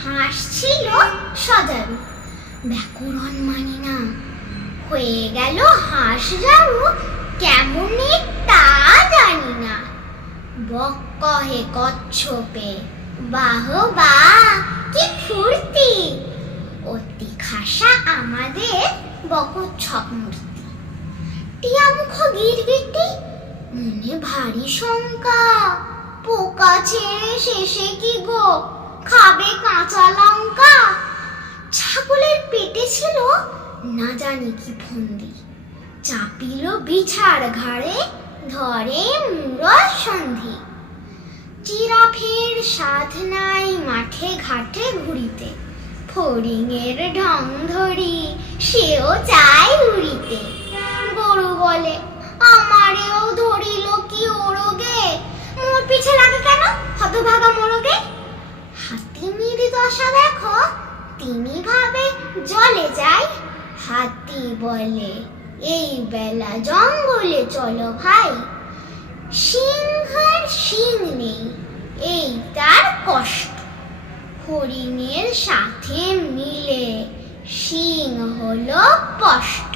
হাঁস ছিল সজারু ব্যাকরণ মানি না হয়ে গেল হাঁস যারু কেমনে বক কহে কচ্ছপে বাহ বা কি ফুর্তি! অতি খাসা আমাদের বকচ্ছপ মূর্তি। টিয়া মুখ গিরগিটি মনে ভারী শঙ্কা। পোকা ছেড়ে শেষে কি গো? খাবে কাঁচা লঙ্কা? ছাগলের পেটে ছিল না জানি কি ফন্দি। চাপিল বিছার ঘাড়ে, ধরে সন্ধি জিরাফের সাধ নাই মাঠে ঘাটে ঘুরিতে। ফড়িংয়ের ঢং ধরি, সেও চায় উড়িতে। গরু বলে, আমারেও ধরিল কি ওরগে মোর পিছে লাগে কেন, হতভাগা মোরগে? হাতিমির দশা দেখো, তিনি ভাবে, জলে যায় হাতি বলে, এই বেলা জঙ্গলে চলো ভাই। সিংহের সিং নেই এই তার কষ্ট। হরিণের সাথে মিলে শিং হলো স্পষ্ট